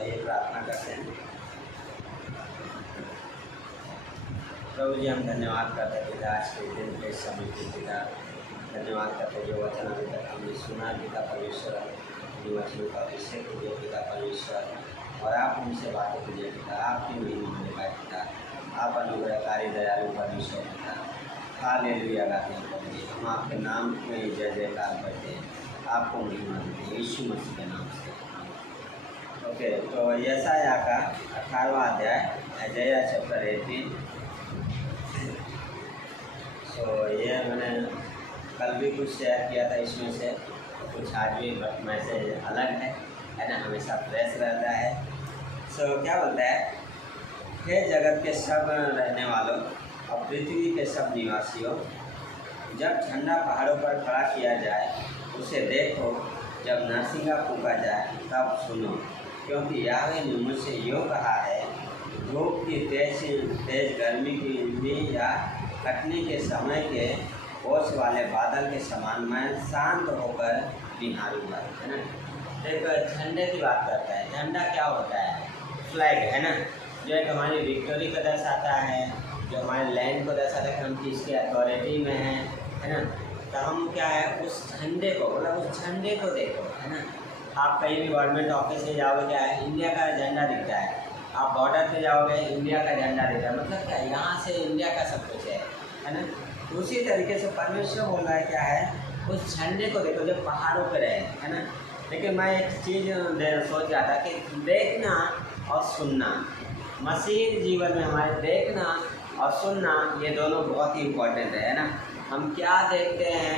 आइए प्रार्थना करते हैं। प्रभु जी, हम धन्यवाद करते हैं पिता आज के दिन के समय के पिता। धन्यवाद करते हैं जो वचन अभी तक हमने सुना पिता परमेश्वर, अपनी वचनों का अभिषेक कीजिए पिता परमेश्वर, और आप उनसे बातें कीजिए पिता। आपकी महिमा होने पाए पिता, आप अनुग्रहकारी दयालु परमेश्वर पिता। हालेलुया गाते हैं प्रभु जी, हम आपके नाम में जय जयकार करते हैं, आपको महिमा देते हैं यीशु मसीह के नाम से। ओके, तो यशायाह का 18वां अध्याय, आइज़ाया चैप्टर 18। तो ये मैंने कल भी कुछ शेयर किया था इसमें से, कुछ आज भी, बट मैसेज अलग है ना, हमेशा फ्रेश रहता है। क्या बोलता है, हे जगत के सब रहने वालों और पृथ्वी के सब निवासियों, जब ठंडा पहाड़ों पर खड़ा किया जाए उसे देखो, जब नरसिंगा फूंका जाए तब सुनो, क्योंकि यावे ने मुझसे यूँ कहा है, धूप की तेज गर्मी की या कटने के समय के ओस वाले बादल के समान मैं शांत होकर निहारूंगा, है ना। एक झंडे की बात करता है। झंडा क्या होता है? फ्लैग, है ना, जो एक हमारी विक्टोरी को दर्शाता है, जो हमारे लैंड को दर्शाता है कि हम किसके अथॉरिटी में हैं, है ना। तो हम क्या है, उस झंडे को, मतलब उस झंडे को देखो, है ना। आप कहीं भी गवर्नमेंट ऑफिस में जाओगे, क्या है, इंडिया का झंडा दिखता है। आप बॉर्डर पे जाओगे, इंडिया का झंडा दिखता है, मतलब क्या, यहाँ से इंडिया का सब कुछ है ना। उसी तरीके से परमेश्वर बोल रहा है क्या है, उस झंडे को देखो जो पहाड़ों पे रहे, है ना। लेकिन मैं एक चीज़ सोच रहा था कि देखना और सुनना, मसीह जीवन में हमारे देखना और सुनना, ये दोनों बहुत ही इम्पोर्टेंट है ना। हम क्या देखते हैं,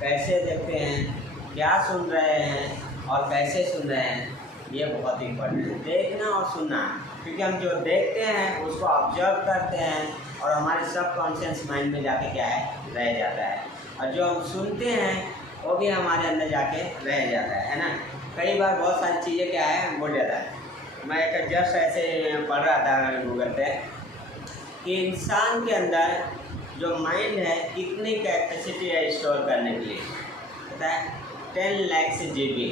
कैसे देखते हैं, क्या सुन रहे हैं और कैसे सुन रहे हैं, ये बहुत ही इम्पोर्टेंट है, देखना और सुनना। क्योंकि हम जो देखते हैं उसको ऑब्जर्व करते हैं और हमारे सब कॉन्शियस माइंड में जाके क्या है, रह जाता है, और जो हम सुनते हैं वो भी हमारे अंदर जाके रह जाता है ना। कई बार बहुत सारी चीज़ें क्या है, भूल जाता है। मैं एक जस्ट ऐसे पढ़ रहा था गूगल पे कि इंसान के अंदर जो माइंड है कितनी कैपेसिटी है स्टोर करने के लिए, पता है? 10 लाख GB,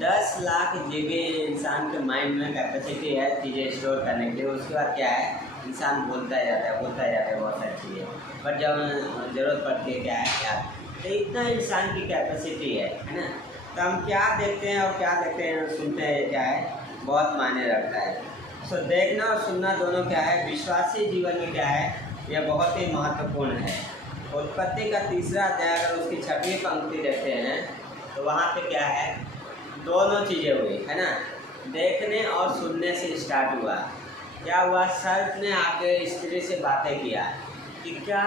10 लाख GB इंसान के माइंड में कैपेसिटी है चीज़ें स्टोर करने के लिए। उसके बाद क्या है, इंसान बोलता ही जाता है बहुत सारी चीज़ें, बट जब ज़रूरत पड़ती है क्या है, यार, तो इतना इंसान की कैपेसिटी है ना। तो हम क्या देखते हैं और क्या देखते हैं, सुनते हैं, क्या है, बहुत मायने रखता है। सो देखना और सुनना दोनों क्या है, विश्वासी जीवन में क्या है, यह बहुत ही महत्वपूर्ण है। उत्पत्ति का 3रा अध्याय अगर उसकी 6वीं पंक्ति देखते हैं तो वहाँ पे क्या है, दोनों चीज़ें हुई, है ना। देखने और सुनने से स्टार्ट हुआ। क्या हुआ, सर्प ने आके स्त्री से बातें किया कि क्या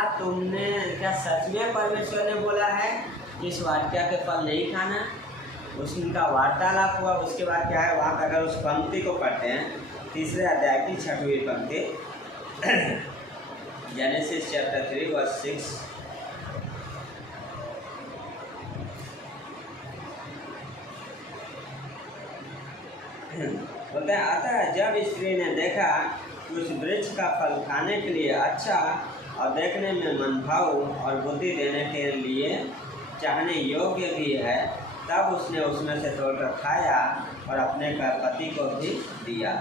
सच में परमेश्वर ने बोला है कि इस वाटिका के फल नहीं खाना। उसका वार्तालाप हुआ। उसके बाद क्या है, वहाँ पर अगर उस पंक्ति को पढ़ते हैं, 3रे अध्याय की 6वीं पंक्ति, जेनेसिस चैप्टर 3 वर्स 6, बोलते हैं, अतः जब स्त्री ने देखा कि उस वृक्ष का फल खाने के लिए अच्छा और देखने में मनभाऊ और बुद्धि देने के लिए चाहने योग्य भी है, तब उसने उसमें से तोड़कर खाया और अपने पति को भी दिया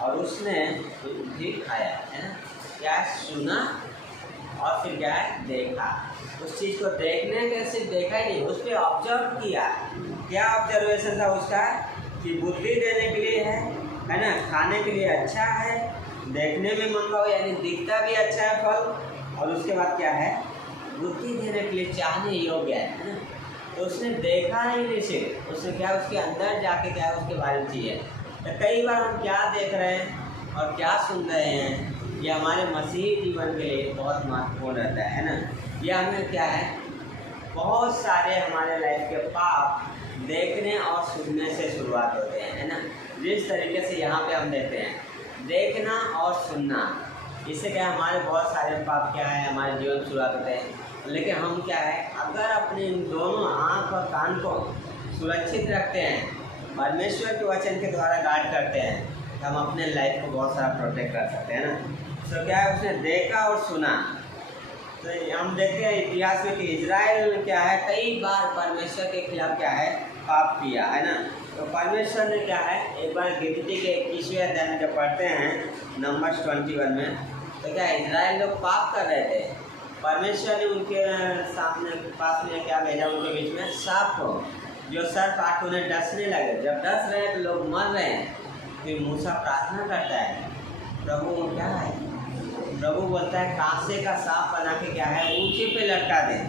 और उसने भी खाया, है ना। क्या सुना और फिर क्या है, देखा। उस चीज़ को देखने के सिर्फ देखा ही नहीं, उस पर ऑब्जर्व किया। क्या ऑब्जर्वेशन था उसका, कि बुद्धि देने के लिए है ना, खाने के लिए अच्छा है, देखने में मनभाऊ यानी दिखता भी अच्छा है फल, और उसके बाद क्या है, बुद्धि देने के लिए चाहने योग्य है ना। तो उसने देखा ही नहीं, सिर्फ उसने क्या, उसके अंदर जाके क्या है, उसके बारे में चाहिए। तो कई बार हम क्या देख रहे हैं और क्या सुन रहे हैं, ये हमारे मसीही जीवन के लिए बहुत महत्वपूर्ण रहता है ना। यह हमें क्या है, बहुत सारे हमारे लाइफ के पाप देखने और सुनने से शुरुआत होते हैं, है ना। जिस तरीके से यहाँ पे हम देखते हैं, देखना और सुनना, इससे क्या है, हमारे बहुत सारे पाप क्या है, हमारे जीवन शुरुआत होते हैं। लेकिन हम क्या है, अगर अपने इन दोनों आँख और कान को सुरक्षित रखते हैं, परमेश्वर के वचन के द्वारा गार्ड करते हैं, तो हम अपने लाइफ को बहुत सारा प्रोटेक्ट कर सकते हैं ना। तो क्या है, उसने देखा और सुना। तो हम देखते हैं इतिहास में कि इजराइल क्या है, कई बार परमेश्वर के खिलाफ क्या है, पाप किया, है ना। तो परमेश्वर ने क्या है, एक बार गिनती के 21वें अध्याय में जब पढ़ते हैं नंबर्स 21 में, तो क्या इजराइल लोग पाप कर रहे थे। परमेश्वर ने उनके सामने पास में क्या भेजा, उनके बीच में सांप को, जो सर्प आके उन्हें डसने लगे। जब डस रहे हैं तो लोग मर रहे हैं, फिर मूसा प्रार्थना करता है, प्रभु क्या है, प्रभु बोलता है कांसे का सांप बना के क्या है ऊंचे पे लटका दे,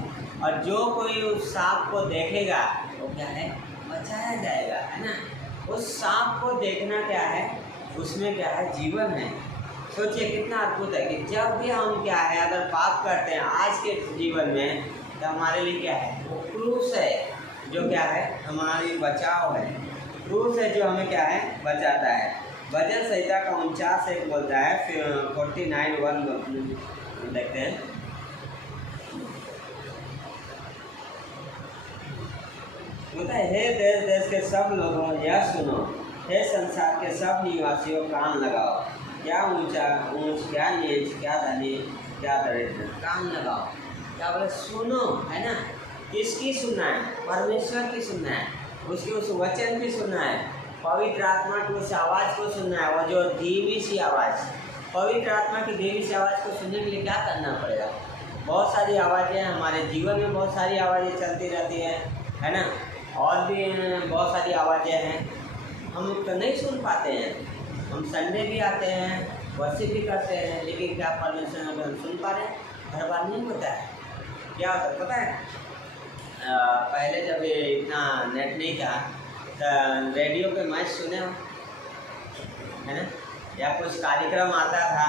और जो कोई उस सांप को देखेगा वो क्या है बचाया जाएगा, है ना। उस सांप को देखना क्या है, उसमें क्या है जीवन है। सोचिए कितना अद्भुत है कि जब भी हम क्या है अगर पाप करते हैं आज के जीवन में, तो हमारे लिए क्या है वो क्रूस है, जो क्या है हमारी बचाव है। क्रूस है जो हमें क्या है बचाता है। भजन संहिता का 49 बोलता है, फिर 49:1 देखते हैं। बोलता है, हे देश देश के सब लोगों यह सुनो, हे संसार के सब निवासियों कान लगाओ, क्या ऊंचा ऊंच, क्या नीच, क्या धनी, क्या दरिद्र, कान लगाओ। क्या बोले सुनो, है ना। किसकी सुनना है, परमेश्वर की सुनना है, उसके उस वचन की सुनना है, पवित्र आत्मा की उस आवाज़ को सुनना है। वो जो धीमी सी आवाज़, पवित्र आत्मा की धीमी सी आवाज़ को सुनने के लिए क्या करना पड़ेगा। बहुत सारी आवाज़ें हैं हमारे जीवन में, बहुत सारी आवाज़ें चलती रहती है ना। और भी बहुत सारी आवाज़ें हैं, हम तो नहीं सुन पाते हैं। हम संडे भी आते हैं, वर्षिप भी करते हैं, लेकिन क्या परमेश्वर अगर हम सुन पा रहे हैं, हर बार नहीं होता है। क्या होता है पता है, पहले जब ये इतना नेट नहीं था तो रेडियो पे मैच सुने हो, है ना, या कुछ कार्यक्रम आता था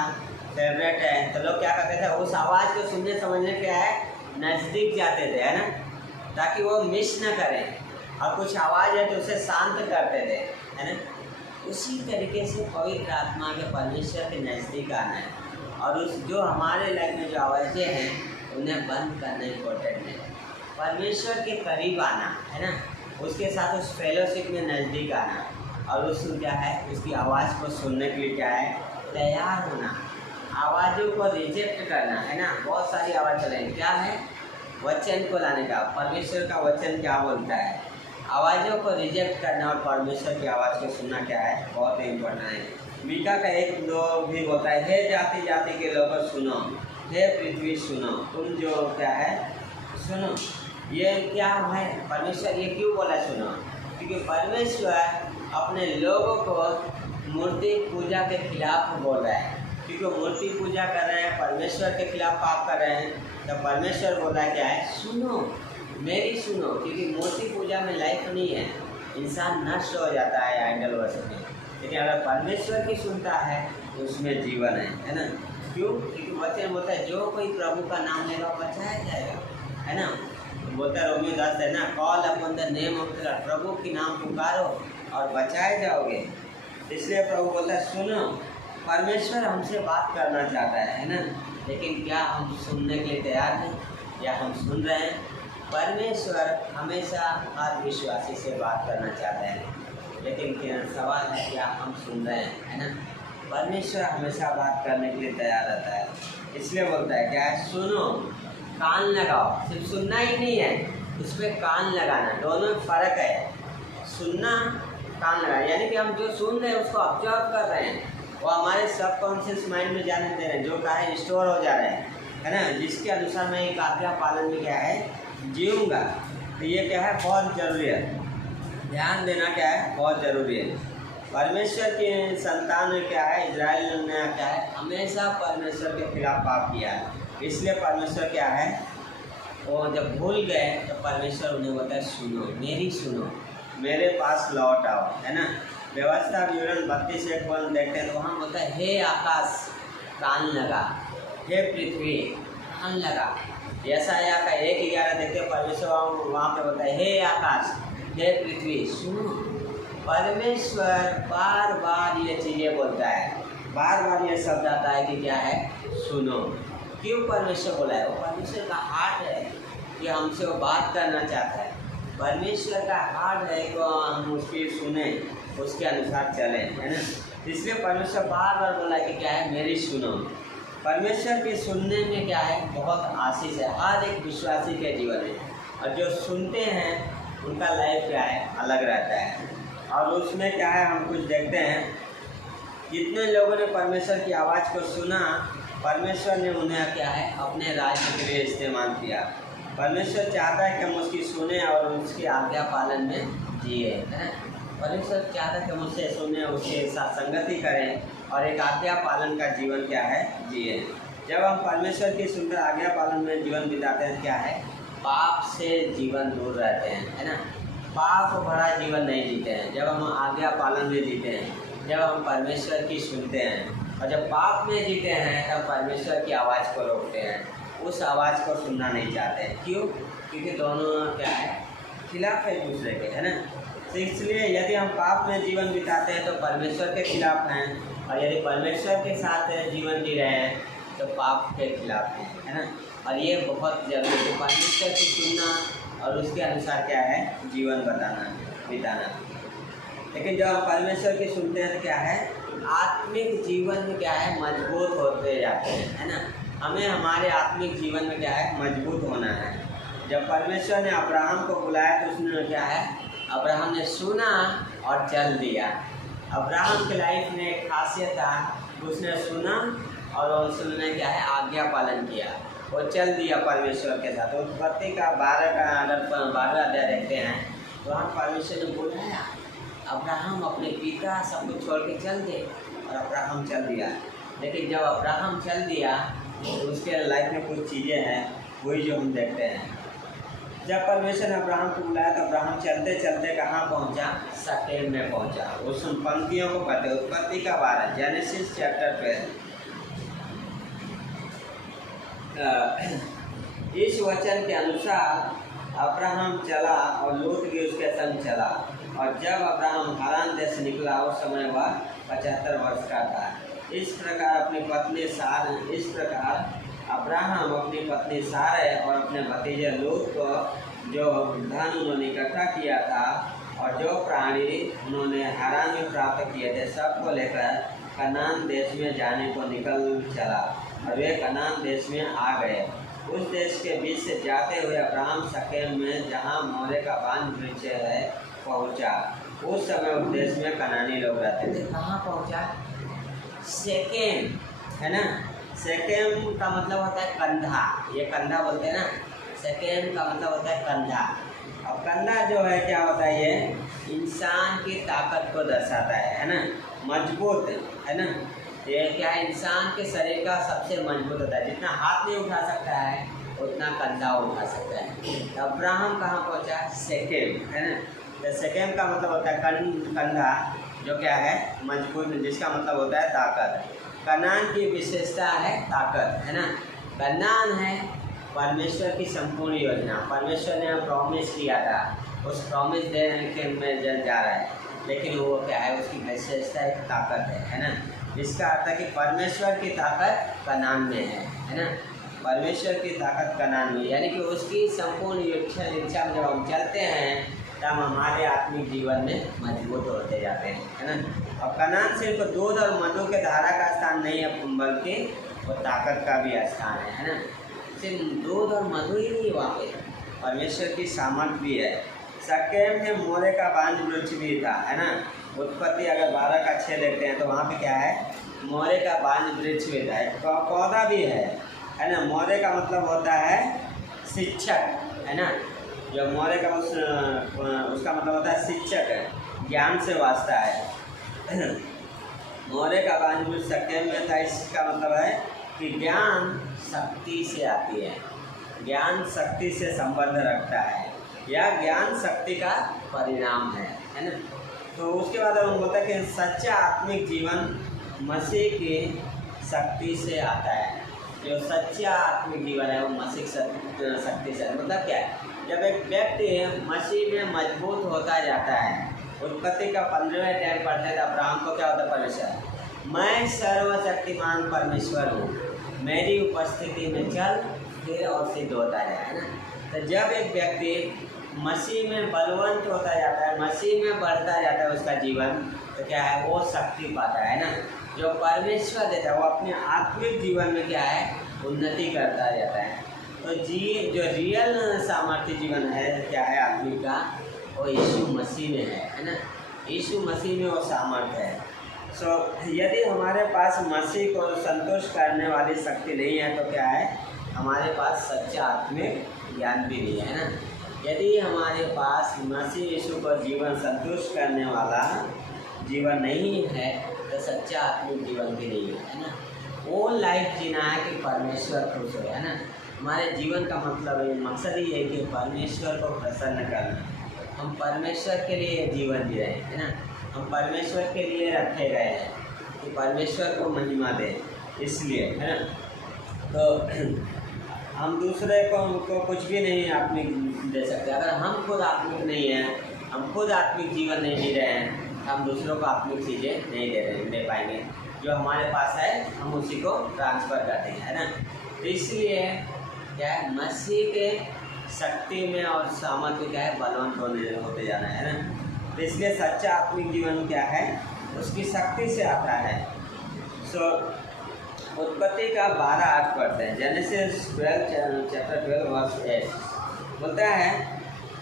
फेवरेट है, तो लोग क्या करते थे उस आवाज़ को सुनने समझने क्या है नज़दीक जाते थे, है ना, ताकि वो मिस ना करें। और कुछ आवाज़ है तो उसे शांत करते थे, है ना। उसी तरीके से पवित्र आत्मा के परमेश्वर के नज़दीक आना है, और उस जो हमारे लाइफ में जो आवाज़ें हैं उन्हें बंद करना इम्पोर्टेंट है। परमेश्वर के करीब आना, है ना, उसके साथ उस फेलोशिप में नज़दीक आना, और उस क्या है उसकी आवाज़ को सुनने के लिए क्या है तैयार होना। आवाज़ों को रिजेक्ट करना, है ना। बहुत सारी आवाज़ चलेंगी, क्या है वचन को लाने का, परमेश्वर का वचन क्या बोलता है। आवाज़ों को रिजेक्ट करना और परमेश्वर की आवाज़ को सुनना क्या है बहुत इम्पोर्टेंट है। मीका का 1:2 भी होता है, हे जाति जाति के लोगों सुनो, हे पृथ्वी सुनो, तुम जो क्या है सुनो। ये क्या है परमेश्वर ये क्यों बोला सुनो, क्योंकि परमेश्वर अपने लोगों को मूर्ति पूजा के खिलाफ बोल रहा है, क्योंकि मूर्ति पूजा कर रहे हैं, परमेश्वर के खिलाफ पाप कर रहे हैं। तो परमेश्वर बोल रहा है क्या है सुनो, मेरी सुनो, क्योंकि मूर्ति पूजा में लाइफ नहीं है, इंसान नष्ट हो जाता है आइडल वर्शिप में। लेकिन अगर परमेश्वर की सुनता है तो उसमें जीवन है ना। क्यों, क्योंकि वचन बोलता है जो कोई प्रभु का नाम लेगा बचाया जाएगा, है ना। बोलता है रोमियो 10 है ना, call upon the name of the lord, प्रभु की नाम पुकारो और बचाए जाओगे। इसलिए प्रभु बोलता है सुनो। परमेश्वर हमसे बात करना चाहता है ना, लेकिन क्या हम सुनने के लिए तैयार हैं या हम सुन रहे हैं। परमेश्वर हमेशा हर विश्वासी से बात करना चाहते हैं, लेकिन सवाल है क्या हम सुन रहे हैं, है ना। परमेश्वर हमेशा बात करने के लिए तैयार रहता है, इसलिए बोलता है क्या है सुनो, कान लगाओ। सिर्फ सुनना ही नहीं है, उस पर कान लगाना, दोनों में फ़र्क है। सुनना, कान लगाना, यानी कि हम जो सुन रहे हैं उसको ऑब्जर्व कर रहे हैं, वो हमारे सबकॉन्शियस माइंड में जाने दे रहे हैं, जो क्या है स्टोर हो जा रहे हैं, है ना। जिसके अनुसार मैं एक आज्ञा पालन में क्या है जीऊँगा। तो ये क्या है बहुत ज़रूरी है, ध्यान देना क्या है बहुत ज़रूरी है। परमेश्वर के संतान में क्या है, इजराइल ने क्या है हमेशा परमेश्वर के खिलाफ पाप किया है, इसलिए परमेश्वर क्या है वो जब भूल गए तो परमेश्वर उन्हें बोलता है सुनो, मेरी सुनो, मेरे पास लौट आओ, है ना। व्यवस्था विवरण 32:1 देखते हैं तो वहाँ बोलता है हे आकाश कान लगा, हे पृथ्वी कान लगा। यशायाह का 1:11 देखते हैं, परमेश्वर वहाँ पे बोलता है हे आकाश हे पृथ्वी सुनो। परमेश्वर बार बार ये चीज़ें बोलता है, बार बार ये शब्द आता है कि क्या है सुनो। क्यों परमेश्वर बोला है, वो परमेश्वर का हार्ट है कि हमसे वो बात करना चाहता है। परमेश्वर का हार्ट है कि हम उसकी सुने, उसके अनुसार चलें, है ना। इसलिए परमेश्वर बार बार बोला कि क्या है मेरी सुनो। परमेश्वर के सुनने में क्या है बहुत आशीष है हर एक विश्वासी के जीवन में, और जो सुनते हैं उनका लाइफ क्या है अलग रहता है। और उसमें क्या है, हम कुछ देखते हैं, जितने लोगों ने परमेश्वर की आवाज़ को सुना, परमेश्वर ने उन्हें क्या है अपने राज्य के लिए इस्तेमाल किया। परमेश्वर चाहता है कि हम उसकी सुने और उसकी आज्ञा पालन में जिए, है ना। परमेश्वर चाहता है कि हम उससे सुने, उसके साथ संगति करें और एक आज्ञा पालन का जीवन क्या है जिए। जब हम परमेश्वर की सुनकर आज्ञा पालन में जीवन बिताते हैं, क्या है, पाप से जीवन दूर रहते हैं, है ना। पाप भरा जीवन नहीं जीते हैं जब हम आज्ञा पालन में जीते हैं, जब हम परमेश्वर की सुनते हैं। और जब पाप में जीते हैं तब परमेश्वर की आवाज़ को रोकते हैं, उस आवाज़ को सुनना नहीं चाहते हैं। क्यों? क्योंकि दोनों क्या है, खिलाफ है दूसरे के, है ना। तो इसलिए यदि हम पाप में जीवन बिताते हैं तो परमेश्वर के खिलाफ हैं, और यदि परमेश्वर के साथ जीवन जी रहे हैं तो पाप के खिलाफ है ना। और ये बहुत जरूरी है, परमेश्वर की सुनना और उसके अनुसार क्या है जीवन बिताना। लेकिन जब हम परमेश्वर की सुनते हैं तो क्या है, आत्मिक जीवन में क्या है मजबूत होते जाते हैं, है ना। हमें हमारे आत्मिक जीवन में क्या है मजबूत होना है। जब परमेश्वर ने अब्राहम को बुलाया तो उसने क्या है, अब्राहम ने सुना और चल दिया। अब्राहम की लाइफ में एक खासियत था, उसने सुना और उसने क्या है आज्ञा पालन किया, वो चल दिया परमेश्वर के साथ। उत्पत्ति का 12 का अगर 12 अध्याय देखते हैं तो वहाँ परमेश्वर ने बुलाया, अब्राहम अपने पिता सब कुछ छोड़ के चल दे, और अब्राहम चल दिया। लेकिन जब अब्राहम चल दिया तो उसके लाइफ में कुछ चीज़ें हैं वही जो हम देखते हैं। जब परमेश्वर ने अब्राहम को बुलाया तो अब्राहम चलते चलते कहाँ पहुँचा, शकेम में पहुँचा। उस पंक्तियों को पढ़ते, उत्पत्ति का 12, जेनेसिस चैप्टर 12। इस वचन के अनुसार अब्राहम चला और लूत भी उसके संग चला, और जब अब्राहम हारान देश निकला उस समय वह 75 वर्ष का था। इस प्रकार अब्राहम अपनी पत्नी सारे और अपने भतीजे लूत को जो धन उन्होंने इकट्ठा किया था और जो प्राणी उन्होंने हारान में प्राप्त किए थे सबको लेकर कनान देश में जाने को निकल चला, और वे कनान देश में आ गए। उस देश के बीच से जाते हुए अब्राहम शकेम में जहाँ मोरे का बांज वृक्ष है पहुँचा। उस समय उस देश में कनानी लोग रहते थे। कहाँ पहुँचा? शकेम, है ना। शकेम का मतलब होता है कंधा, ये कंधा बोलते हैं ना। शकेम का मतलब होता है कंधा। अब कंधा जो है क्या होता है, ये इंसान की ताकत को दर्शाता है ना, मजबूत, है ना। ये क्या है, इंसान के शरीर का सबसे मजबूत होता है। जितना हाथ नहीं उठा सकता है उतना कंधा उठा सकता है। तो अब्राहम कहाँ पहुँचा? शकेम, है ना। तो शकेम का मतलब होता है कंधा, जो क्या है मजबूत, जिसका मतलब होता है ताकत। कनान की विशेषता है ताकत, है ना। कनान है परमेश्वर की संपूर्ण योजना। परमेश्वर ने प्रॉमिस किया था, उस प्रॉमिस देने के में जा रहा है, लेकिन वो क्या है, उसकी विशेषता एक ताकत है ना। इसका अर्थ है कि परमेश्वर की ताकत कनान में है ना। परमेश्वर की ताकत कनान में, यानी कि उसकी संपूर्ण इच्छा में जब हम चलते हैं तब हमारे आत्मिक जीवन में मजबूत होते जाते हैं, है ना। और कनान सिर्फ दूध और मधु के धारा का स्थान नहीं है, बल्कि वो ताकत का भी स्थान है ना। सिर्फ दूध और मधु ही नहीं, वहाँ पे परमेश्वर की सामर्थ भी है। शकेम में मोरे का बांज वृक्ष भी था, है ना। उत्पत्ति अगर 12 का 6 देखते हैं तो वहाँ पे क्या है, मोरे का बांज वृक्ष भी था, एक पौधा भी है ना। मोरे का मतलब होता है शिक्षक, है ना। जो मोरे का उसका मतलब होता है शिक्षक है, ज्ञान से वास्ता है। मोरे का बांज वृक्ष शकेम में था, इसका मतलब है कि ज्ञान शक्ति से आती है, ज्ञान शक्ति से संबंध रखता है, या ज्ञान शक्ति का परिणाम है ना। तो उसके बाद हम बोलते हैं कि सच्चा आत्मिक जीवन मसीह की शक्ति से आता है। जो सच्चा आत्मिक जीवन है वो मसीह शक्ति से, मतलब क्या है, जब एक व्यक्ति मसीह में मजबूत होता जाता है। उत्पत्ति का 15वां अध्याय पढ़ते हैं तो अब्राहम को क्या होता है, परमेश्वर, मैं सर्वशक्तिमान परमेश्वर हूँ, मेरी उपस्थिति में चल फिर और सिद्ध होता जाए, है ना। तो जब एक व्यक्ति मसीह में बलवंत होता जाता है, मसीह में बढ़ता जाता है उसका जीवन, तो क्या है, वो शक्ति पाता है ना, जो परमेश्वर देता है। वो अपने आत्मिक जीवन में क्या है, उन्नति करता जाता है। तो जो रियल सामर्थ्य जीवन है क्या है आत्मिक का, वो यीशु मसीह में है ना। यीशु मसीह में वो सामर्थ्य है। यदि हमारे पास मसीह को संतुष्ट करने वाली शक्ति नहीं है तो क्या है, हमारे पास सच्चा आत्मिक ज्ञान भी नहीं है ना। यदि हमारे पास मसीह यीशु को जीवन संतुष्ट करने वाला जीवन नहीं है तो सच्चा आत्मिक जीवन भी नहीं है ना। वो लाइफ जीना है कि परमेश्वर खुश हो, है ना। हमारे जीवन का मतलब मकसद ही है कि परमेश्वर को प्रसन्न करना। हम परमेश्वर के लिए जीवन जी रहे हैं, है ना। हम परमेश्वर के लिए रखे गए हैं कि परमेश्वर को महिमा दें, इसलिए, है ना। तो हम दूसरे को कुछ भी नहीं आत्मिक दे सकते। अगर हम खुद आत्मिक नहीं हैं, हम खुद आत्मिक जीवन नहीं जी रहे हैं, हम दूसरों को आत्मिक चीज़ें नहीं दे पाएंगे। जो हमारे पास है हम उसी को ट्रांसफ़र करते हैं, है ना। तो इसलिए क्या है, मसीह के शक्ति में और सामर्थ्य क्या है, बलवंत होते जाना है ना। तो इसलिए सच्चा आत्मिक जीवन क्या है, उसकी शक्ति से आता है। उत्पत्ति का 12 पढ़ते हैं। जेनेसिस 12 चैप्टर 12 वर्स 8 बोलता है,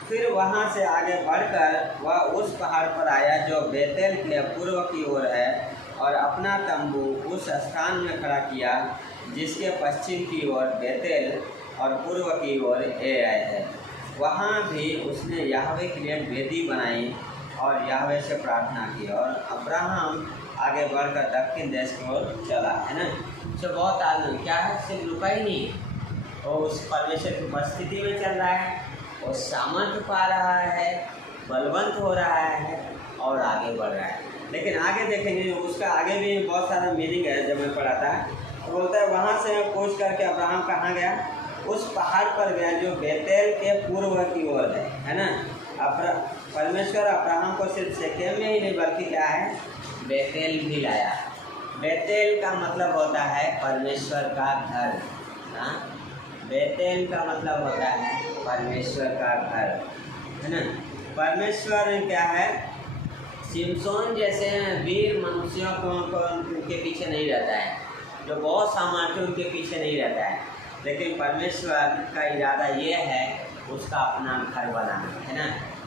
फिर वहाँ से आगे बढ़कर वह उस पहाड़ पर आया जो बेतेल के पूर्व की ओर है, और अपना तंबू उस स्थान में खड़ा किया जिसके पश्चिम की ओर बेतेल और पूर्व की ओर एआई है। वहाँ भी उसने याहवे के लिए वेदी बनाई और याहवे से प्रार्थना की, और अब्राहम आगे बढ़कर दक्षिण देश की ओर चला, है ना। तो बहुत आदमी क्या है, सिर्फ रुका ही नहीं, वो उस परमेश्वर की उपस्थिति में चल रहा है, वो सामर्थ्य पा रहा है, बलवंत हो रहा है और आगे बढ़ रहा है। लेकिन आगे देखेंगे उसका आगे भी बहुत सारा मीनिंग है। जब मैं पढ़ा था तो बोलता है, वहाँ से कूच करके अब्राहम कहाँ गया, उस पहाड़ पर गया जो बेतेल के पूर्व की ओर है ना। परमेश्वर अब्राहम को सिर्फ शेकेम में ही नहीं बल्कि क्या है, बेतेल भी लाया। बेतेल का मतलब होता है परमेश्वर का घर, हाँ। बेतेल का मतलब होता है परमेश्वर का घर, है ना। परमेश्वर क्या है, सिमसोन जैसे वीर मनुष्यों को उनके पीछे नहीं रहता है, जो बहुत सामर्थ्य उनके पीछे नहीं रहता है। लेकिन परमेश्वर का इरादा ये है उसका अपना घर बनाना, है ना।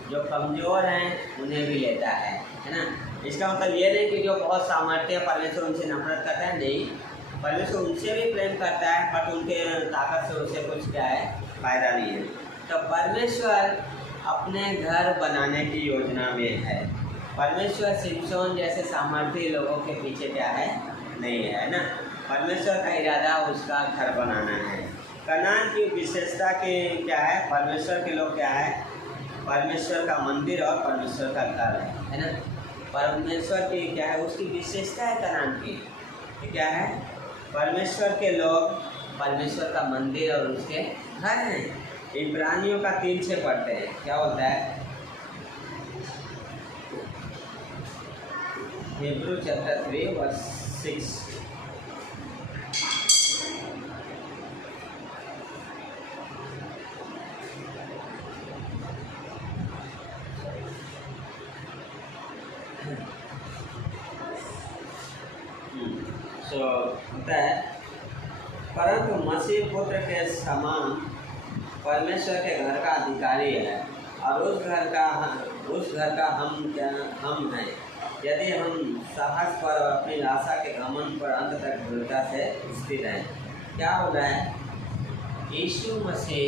जो कमज़ोर हैं उन्हें भी लेता है ना। इसका मतलब ये नहीं कि जो बहुत सामर्थ्य परमेश्वर उनसे नफरत करता है, नहीं, परमेश्वर उनसे भी प्रेम करता है, बट उनके ताकत से उसे कुछ क्या है, फ़ायदा नहीं है। तो परमेश्वर अपने घर बनाने की योजना में है। परमेश्वर सिमसोन जैसे सामर्थ्य लोगों के पीछे क्या है, नहीं है ना। परमेश्वर का इरादा उसका घर बनाना है। कनान की विशेषता के क्या है, परमेश्वर के लोग क्या है, परमेश्वर का मंदिर और परमेश्वर का घर है ना। परमेश्वर की क्या है, उसकी विशेषता है कनान की, क्या है, परमेश्वर के लोग परमेश्वर का मंदिर और उसके घर हैं। इब्रानियों का 3:6 पढ़ते हैं, क्या होता है, हिब्रू चैप्टर 3 वर्स 6। होता है, परंतु मसीह पुत्र के समान परमेश्वर के घर का अधिकारी है, और उस घर का हम हैं, यदि हम साहस पर और अपनी आशा के घमंड पर अंत तक दृढ़ता से स्थिर हैं। क्या हो रहा है, यीशु मसीह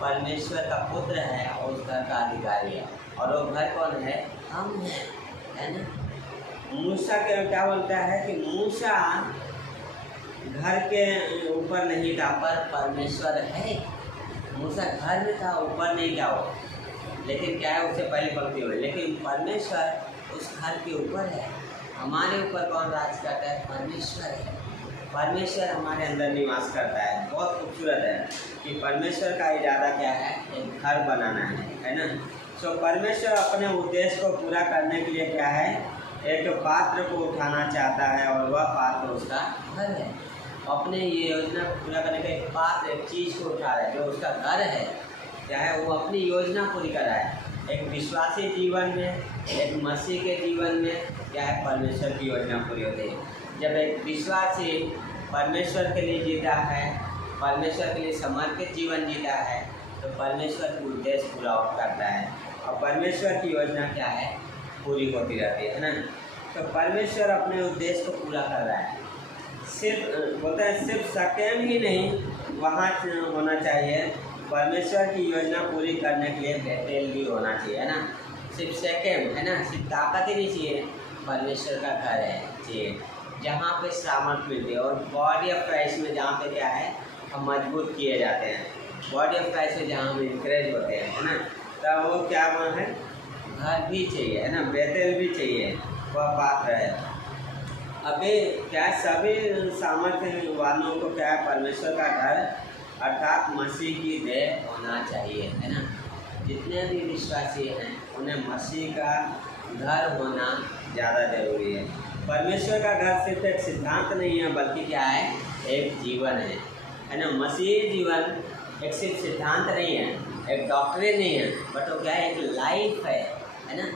परमेश्वर का पुत्र है और उस घर का अधिकारी है, और वो घर कौन है, हम हैं, है ना। मूसा के क्या बोलता है कि मूसा घर के ऊपर नहीं था, पर परमेश्वर है। मूसा घर में था, ऊपर नहीं था वो, लेकिन क्या है, उससे पहले पंक्ति हुई, लेकिन परमेश्वर उस घर के ऊपर है। हमारे ऊपर कौन राज करता है, परमेश्वर है। परमेश्वर हमारे अंदर निवास करता है। बहुत खूबसूरत है कि परमेश्वर का इरादा क्या है, एक घर बनाना है ना। परमेश्वर अपने उद्देश्य को पूरा करने के लिए क्या है, एक पात्र को उठाना चाहता है, और वह पात्र उसका घर है। अपने ये योजना को पूरा करने का एक पात्र, एक चीज़ को उठा रहा है जो उसका घर है, क्या है, वो अपनी योजना पूरी कर रहा है। एक विश्वासी जीवन में, एक मसीह के जीवन में क्या है, परमेश्वर की योजना पूरी होती है। जब एक विश्वासी परमेश्वर के लिए जीता है, परमेश्वर के लिए समर्पित जीवन जीता है, तो परमेश्वर के उद्देश्य पूरा करता है। और परमेश्वर की योजना क्या है, पूरी होती रहती है ना। तो परमेश्वर अपने उद्देश्य को पूरा कर रहा है। सिर्फ बोलता है सिर्फ सेकेंड ही नहीं वहाँ होना चाहिए, परमेश्वर की योजना पूरी करने के लिए बेतेल भी होना चाहिए, है ना। सिर्फ सेकेंड, है ना, सिर्फ ताकत ही नहीं चाहिए, परमेश्वर का घर है चाहिए जहाँ पे सामर्थ मिलती है। और बॉडी ऑफ क्राइस्ट में जहाँ पे क्या है, हम मजबूत किए जाते हैं। बॉडी ऑफ क्राइस्ट में जहाँ हम इंकरेज होते हैं, है ना, तो वो क्या है, घर भी चाहिए, है ना, बेतेल भी चाहिए, वह पात्र है। अभी क्या सभी सामर्थ्य वालों को क्या है, परमेश्वर का घर अर्थात मसीह की देह होना चाहिए, है ना। जितने भी विश्वासी हैं उन्हें मसीह का घर होना ज़्यादा जरूरी है। परमेश्वर का घर सिर्फ एक सिद्धांत नहीं है, बल्कि क्या है, एक जीवन है ना। मसीही जीवन एक सिर्फ सिद्धांत नहीं है, एक डॉक्ट्रिन नहीं है, बट वो क्या है, एक लाइफ है ना।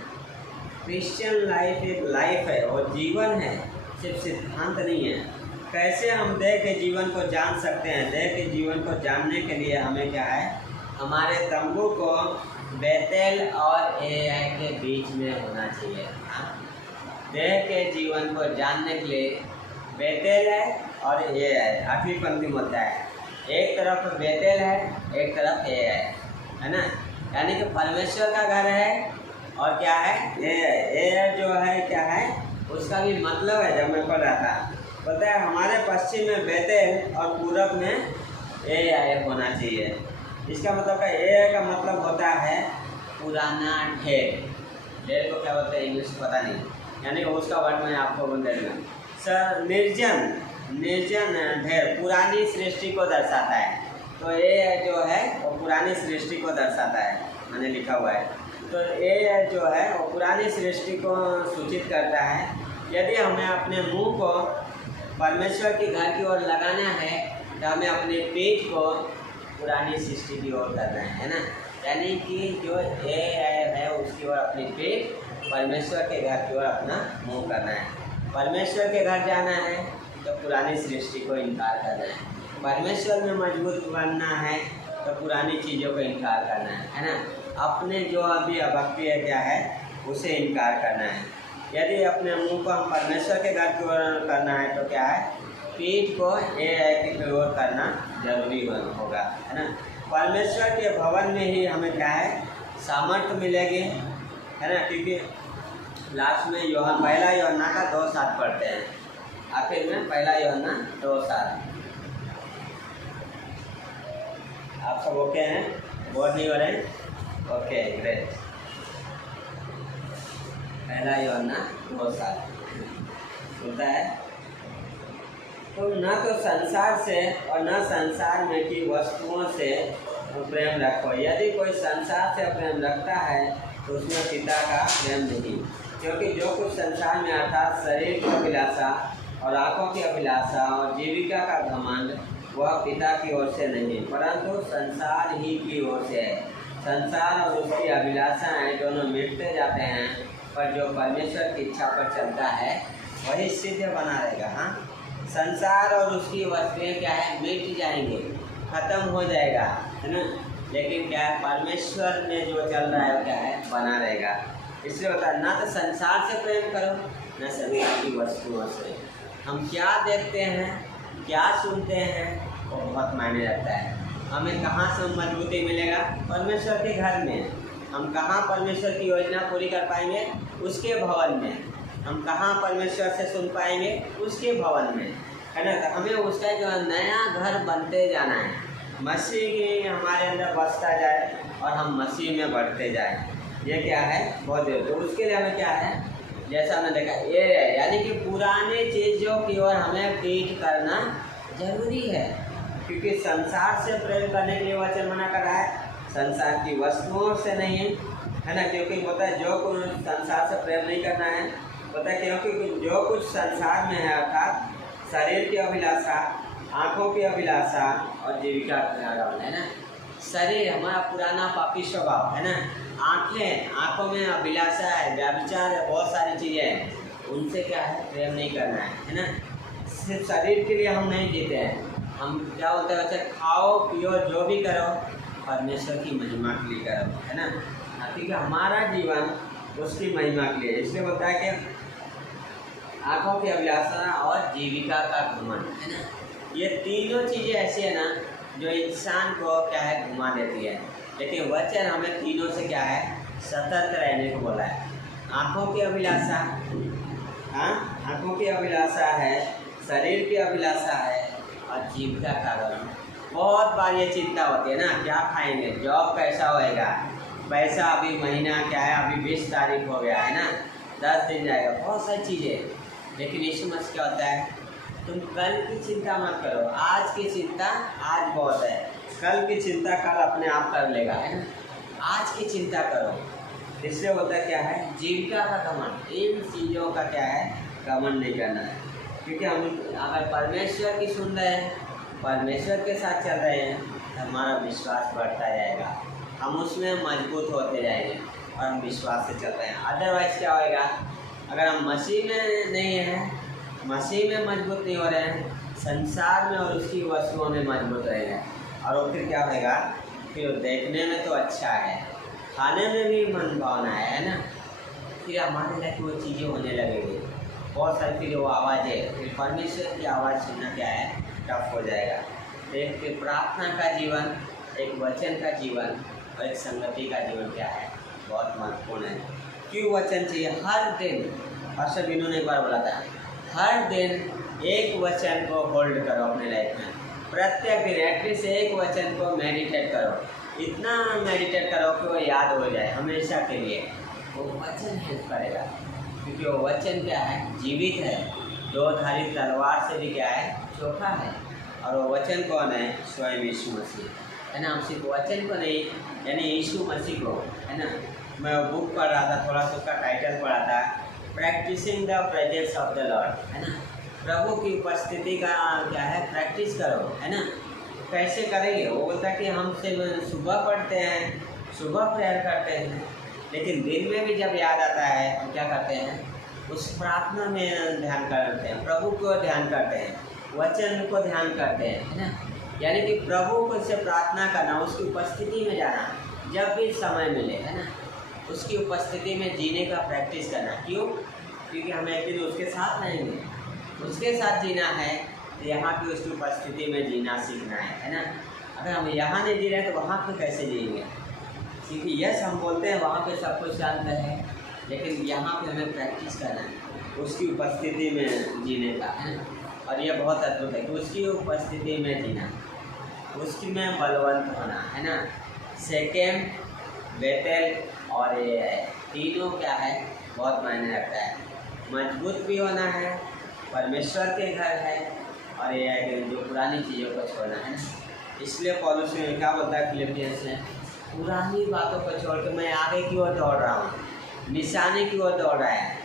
क्रिश्चियन लाइफ एक लाइफ है और जीवन है, सिर्फ सिद्धांत नहीं है। कैसे हम देह के जीवन को जान सकते हैं? देह के जीवन को जानने के लिए हमें क्या है, हमारे तंबू को बेतेल और एआई के बीच में होना चाहिए। देह के जीवन को जानने के लिए बेतेल है और एआई, 8वीं पंक्ति में होता है, एक तरफ बेतेल है, एक तरफ एआई, है ना। यानी कि परमेश्वर का घर है और क्या है, एआई जो है क्या है, उसका भी मतलब है। जब मैं पढ़ रहा था, पता है हमारे पश्चिम में बेतेल और पूरब में एआई होना चाहिए। इसका मतलब का एआई का मतलब होता है पुराना ढेर। ढेर को क्या बोलते हैं इंग्लिश पता नहीं, यानी उसका वर्ड मैं आपको बोल देगा। सर निर्जन ढेर पुरानी सृष्टि को दर्शाता है। तो एआई जो है वो पुरानी सृष्टि को दर्शाता है, मैंने लिखा हुआ है। तो एआई जो है वो पुरानी सृष्टि को सूचित करता है। यदि हमें अपने मुंह को परमेश्वर के घर की ओर लगाना है तो हमें अपने पेट को पुरानी सृष्टि की ओर करना है ना। यानी कि जो एआई है उसकी ओर अपनी पेट, परमेश्वर के घर की ओर अपना मुंह करना है। परमेश्वर के घर जाना है तो पुरानी सृष्टि को इनकार करना है। परमेश्वर में मजबूत बनना है तो पुरानी चीज़ों को इनकार करना है ना। अपने जो अभी अभक्ति है क्या है, उसे इनकार करना है। यदि अपने मुंह को हम परमेश्वर के घर की ओर करना है तो क्या है, पीठ को एआई की ओर करना जरूरी होगा, है ना। परमेश्वर के भवन में ही हमें क्या है, सामर्थ्य मिलेगी, है ना। क्योंकि लास्ट में पहला यूहन्ना का 2:7 पढ़ते हैं, आखिर में पहला यूहन्ना 2:7। आप सब ओके हैं? बोर नहीं हो रहे? Okay great. पहला यूहन्ना 2:7 बोलता है, तो न तो संसार से और न संसार में की वस्तुओं से प्रेम रखो। यदि कोई संसार से प्रेम रखता है तो उसमें पिता का प्रेम नहीं, क्योंकि जो कुछ संसार में अर्थात शरीर की अभिलाषा और आँखों की अभिलाषा और जीविका का घमंड, वह पिता की ओर से नहीं परंतु संसार ही की ओर से है। संसार और उसकी अभिलाषाएँ दोनों मिटते जाते हैं, पर जो परमेश्वर की इच्छा पर चलता है वही सिद्ध बना रहेगा। हाँ, संसार और उसकी वस्तुएं क्या है, मिट जाएंगे, खत्म हो जाएगा, है ना। लेकिन क्या है, परमेश्वर में जो चल रहा है क्या है, बना रहेगा। इसलिए होता है ना तो संसार से प्रेम करो, न शरीर की वस्तुओं से। हम क्या देखते हैं, क्या सुनते हैं, वो बहुत मायने रखता है। हमें कहाँ से मजबूती मिलेगा, परमेश्वर के घर में। हम कहाँ परमेश्वर की योजना पूरी कर पाएंगे, उसके भवन में। हम कहाँ परमेश्वर से सुन पाएंगे, उसके भवन में, है ना। तो हमें उसका जो नया घर बनते जाना है, मसीह की हमारे अंदर बसता जाए और हम मसीह में बढ़ते जाए। ये क्या है, बहुत जरूरी। तो उसके लिए हमें क्या है, जैसा हमने देखा ये है, यानी कि पुराने चीज़ों की ओर हमें पीठ करना जरूरी है। क्योंकि संसार से प्रेम करने के लिए वचन मना कर रहा है, संसार की वस्तुओं से नहीं, है ना। क्योंकि होता है जो कुछ संसार से प्रेम नहीं करना है, होता है क्योंकि जो कुछ संसार में है अर्थात शरीर की अभिलाषा, आँखों की अभिलाषा और जीविका का घमंड, है ना। शरीर हमारा पुराना पापी स्वभाव, है ना। आँखों में अभिलाषा है, व्याभिचार है, बहुत सारी चीज़ें हैं, उनसे क्या है, प्रेम नहीं करना है ना। सिर्फ शरीर के लिए हम नहीं जीते हैं, हम क्या होता है, वैसे खाओ पियो जो भी करो परमेश्वर की महिमा के लिए करो, है ना। क्योंकि हमारा जीवन उसकी महिमा के लिए। इसलिए बोलता है कि आँखों की अभिलाषा और जीविका का घमंड, है ना। ये तीनों चीज़ें ऐसी है ना जो इंसान को क्या है घुमा देती है। लेकिन वचन हमें तीनों से क्या है सतर्क रहने को बोला है। आँखों की अभिलाषा, हाँ आँखों की अभिलाषा है, शरीर की अभिलाषा है और जीविका का घमंड। बहुत बार ये चिंता होती है ना, क्या खाएंगे, जॉब कैसा होएगा, पैसा अभी महीना क्या है, अभी 20 तारीख हो गया है ना, 10 दिन जाएगा, बहुत सारी चीज़ें। लेकिन यीशु मसीह क्या होता है, तुम कल की चिंता मत करो, आज की चिंता आज बहुत है, कल की चिंता कल अपने आप कर लेगा, है ना। आज की चिंता करो। इससे होता क्या है जीविका का घमंड। इन चीज़ों का क्या है घमंड नहीं करना है, क्योंकि हम अगर परमेश्वर की सुन रहे हैं, परमेश्वर के साथ चल रहे हैं तो हमारा विश्वास बढ़ता जाएगा, हम उसमें मजबूत होते जाएंगे और हम विश्वास से चल रहे हैं। अदरवाइज क्या होएगा, अगर हम मसीह में नहीं हैं, मसीह में मजबूत नहीं हो रहे हैं, संसार में और उसकी वस्तुओं में मजबूत रहेंगे, और वो फिर क्या होगा, फिर देखने में तो अच्छा है, खाने में भी मन भावना है ना, फिर हमारे लाइक वो चीज़ें होने लगेंगी बहुत सारी। फिर वो आवाज़ें, फिर परमेश्वर की आवाज़ सुनना क्या है टफ हो जाएगा। एक प्रार्थना का जीवन, एक वचन का जीवन और एक संगति का जीवन क्या है बहुत महत्वपूर्ण है। क्यों वचन चाहिए हर दिन, पास्टर बिनू ने एक बार बोला था, हर दिन एक वचन को होल्ड करो अपने लाइफ में, प्रत्येक दिन एटलीस्ट एक वचन को मेडिटेट करो, इतना मेडिटेट करो कि वो याद हो जाए हमेशा के लिए। वो वचन हेल्प करेगा, क्योंकि वो वचन क्या है जीवित है, दो धारी तलवार से भी क्या है चोखा है, और वो वचन कौन है, स्वयं यीशु मसीह, है ना। हम सिर्फ वचन को नहीं, यानी यीशु मसीह को, है ना। मैं वो बुक पढ़ रहा था, थोड़ा सा उसका टाइटल पढ़ा था, practicing the presence of the lord, है ना। प्रभु की उपस्थिति का क्या है प्रैक्टिस करो, है ना। कैसे करेंगे, वो बोलता है कि हम से सुबह पढ़ते हैं, सुबह प्रेयर करते हैं, लेकिन दिन में भी जब याद आता है तो क्या करते हैं, उस प्रार्थना में ध्यान करते हैं, प्रभु को ध्यान करते हैं, वचन को ध्यान करते हैं, है ना। यानी कि प्रभु को से प्रार्थना करना, उसकी उपस्थिति में जाना, जब भी समय मिले, है ना, उसकी उपस्थिति में जीने का प्रैक्टिस करना। क्यों, क्योंकि हमें एक दिन उसके साथ रहेंगे, उसके साथ जीना है, तो यहाँ की उसकी उपस्थिति में जीना सीखना है ना। अगर हम यहाँ नहीं जी रहे हैं तो वहाँ पे कैसे जिएंगे, क्योंकि यस हम बोलते हैं वहाँ पे सब कुछ शांत है, लेकिन यहाँ पे हमें प्रैक्टिस करना है उसकी उपस्थिति में जीने का, है ना। और ये बहुत अद्भुत है कि उसकी उपस्थिति में जीना, उसकी में बलवंत होना, है ना। सेकेंड, बेतेल और ये तीनों क्या है बहुत मायने रखता है। मजबूत भी होना है, परमेश्वर के घर है, और ये है जो पुरानी चीज़ों को छोड़ना है ना। इसलिए पौलुस में क्या बोलता है फिलिपियंस में, पुरानी बातों को छोड़ के मैं आगे की ओर दौड़ रहा हूँ, निशाने की ओर दौड़ रहा है।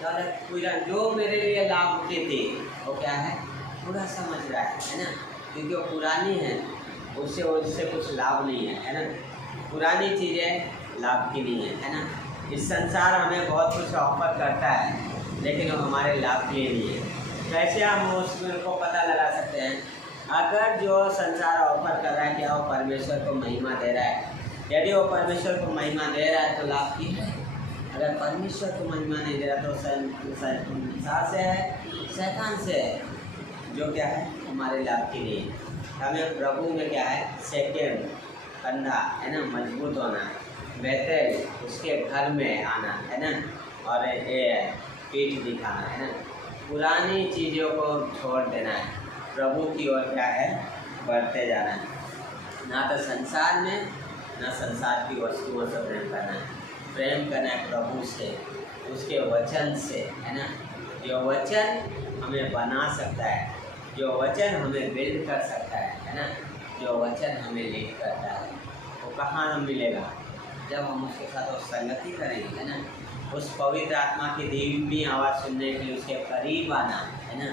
पूरा जो मेरे लिए लाभ की थी वो क्या है पूरा समझ रहा है ना, क्योंकि वो पुरानी है, उससे कुछ लाभ नहीं है ना। पुरानी चीज़ें लाभ की नहीं है ना। इस संसार हमें बहुत कुछ ऑफर करता है, लेकिन वो हमारे लाभ के लिए नहीं है। कैसे हम उसको पता लगा सकते हैं, अगर जो संसार ऑफर कर रहा है क्या वो परमेश्वर को महिमा दे रहा है, यदि वो परमेश्वर को महिमा दे रहा है तो लाभ की है, अगर परमेश्वर को महिमा नहीं दे रहा तो संसार से है, शैतान से है, जो क्या है हमारे लाभ के लिए। हमें प्रभु में क्या है सेकेंड कंधा, है ना, मजबूत होना, बेहतर उसके घर में आना, है ना, और ये पीठ दिखाना, है ना। पुरानी चीज़ों को छोड़ देना है, प्रभु की ओर क्या है बढ़ते जाना है। ना तो संसार में ना संसार की वस्तुओं से प्रेम करना है, प्रेम करना है प्रभु से, उसके वचन से, है ना। जो वचन हमें बना सकता है, जो वचन हमें बिल्ड कर सकता है ना, जो वचन हमें लीड करता है, वो कहाँ हमें मिलेगा, जब हम उसके साथ उस संगति करेंगे, है ना। उस पवित्र आत्मा की धीमी आवाज़ सुनने के लिए उसके करीब आना, है ना,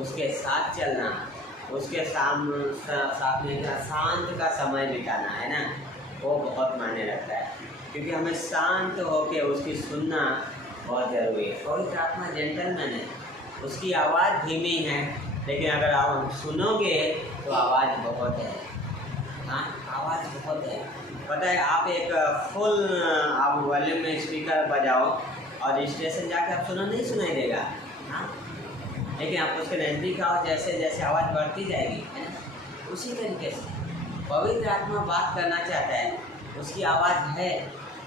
उसके साथ चलना, उसके साथ में शांत का समय बिताना, है ना, वो बहुत मायने रखता है, क्योंकि हमें शांत होकर उसकी सुनना बहुत ज़रूरी है। पवित्र आत्मा जेंटलमैन है, उसकी आवाज़ धीमी है, लेकिन अगर आप सुनोगे तो आवाज़ बहुत है, हाँ, आवाज़ बहुत है। पता है, आप एक फुल आप वॉल्यूम में स्पीकर बजाओ और स्टेशन जाके आप नहीं सुनाई देगा। हाँ, लेकिन आप उसके नज़दीक आओ, जैसे जैसे आवाज़ बढ़ती जाएगी, है ना, उसी तरीके से पवित्र आत्मा बात करना चाहता है। उसकी आवाज़ है,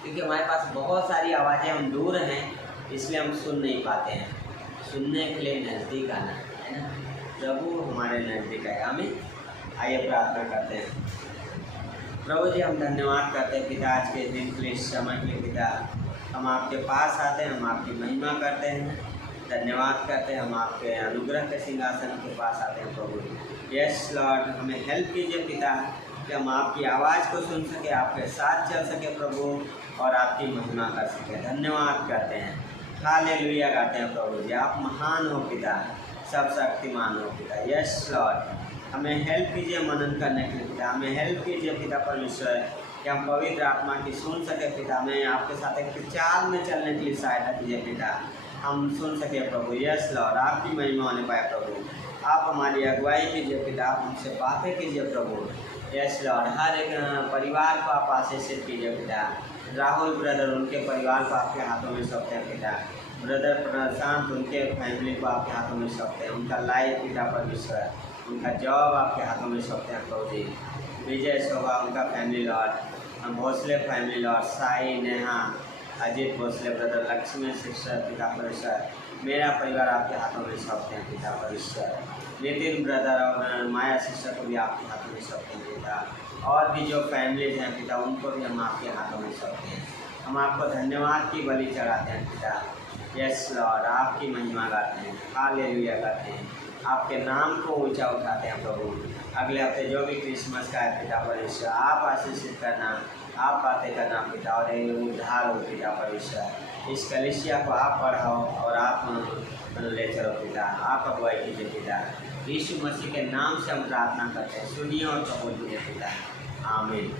क्योंकि हमारे पास बहुत सारी आवाज़ें, हम दूर हैं इसलिए हम सुन नहीं पाते हैं। सुनने के लिए नज़दीक आना है ना, प्रभु हमारे नज़दीक आए। हमें आइए प्रार्थना करते हैं। प्रभु जी, हम धन्यवाद करते हैं पिता आज के दिन के लिए, समय के लिए। पिता, हम आपके पास आते हैं, हम आपकी महिमा करते हैं, धन्यवाद करते हैं, हम आपके अनुग्रह के सिंहासन के पास आते हैं। प्रभु यस लॉर्ड, हमें हेल्प कीजिए पिता, कि हम आपकी आवाज़ को सुन सके, आपके साथ चल सके प्रभु, और आपकी महिमा कर सके। धन्यवाद करते हैं, हालेलुया गाते हैं प्रभु जी। आप महान हो पिता, सब शक्तिमान हो पिता। यस लॉर्ड, हमें हेल्प कीजिए मनन करने के लिए पिता, हमें हेल्प कीजिए पिता परमेश्वर, कि हम पवित्र आत्मा की सुन सके पिता। हमें आपके साथ एक चाल में चलने के लिए सहायता कीजिए पिता, हम सुन सके प्रभु। यस लॉर्ड, आपकी महिमा होने पाए प्रभु। आप हमारी अगुवाई कीजिए पिता, आप हमसे बातें कीजिए प्रभु। यस लॉर्ड, हर एक परिवार को आप आशीषित कीजिए पिता। राहुल ब्रदर, उनके परिवार को आपके हाथों में सौंपते हैं पिता। ब्रदर प्रशांत, उनके फैमिली को आपके हाथों में सौंपते हैं। उनका लाइफ पिता परमेश्वर, उनका जॉब आपके हाथों में सौंपते हैं प्रभु जी। विजय शोभा, उनका family lord, Bhosale family lord, Sai, Neha, Ajit Bhosale brother, Lakshmi sister पिता परमेश्वर, मेरा परिवार आपके हाथों में सौंपते हैं पिता परमेश्वर। नितिन ब्रदर और माया सिस्टर को भी आपके हाथों में सौंपते हैं पिता। और भी जो फैमिलीज हैं पिता, उनको भी हम आपके हाथों में सौंपते हैं। हम आपको धन्यवाद की बलि चढ़ाते हैं पिता। यस लॉर्ड, आपकी महिमा गाते हैं, हालेलुया गाते हैं, आपके नाम को ऊंचा उठाते हैं प्रभु। अगले हफ्ते जो भी क्रिसमस का है पिता परमेश्वर, आप आशीषित करना, आप बातें करना पिता, और उद्धार हो पिता परमेश्वर। इस कलीसिया को आप पढ़ाओ और आप ले चलो पिता, आप अगुवाई कीजिए पिता। यीशु मसीह के नाम से हम प्रार्थना करते हैं, सुनिए और कबूल कीजिए पिता। आमीन।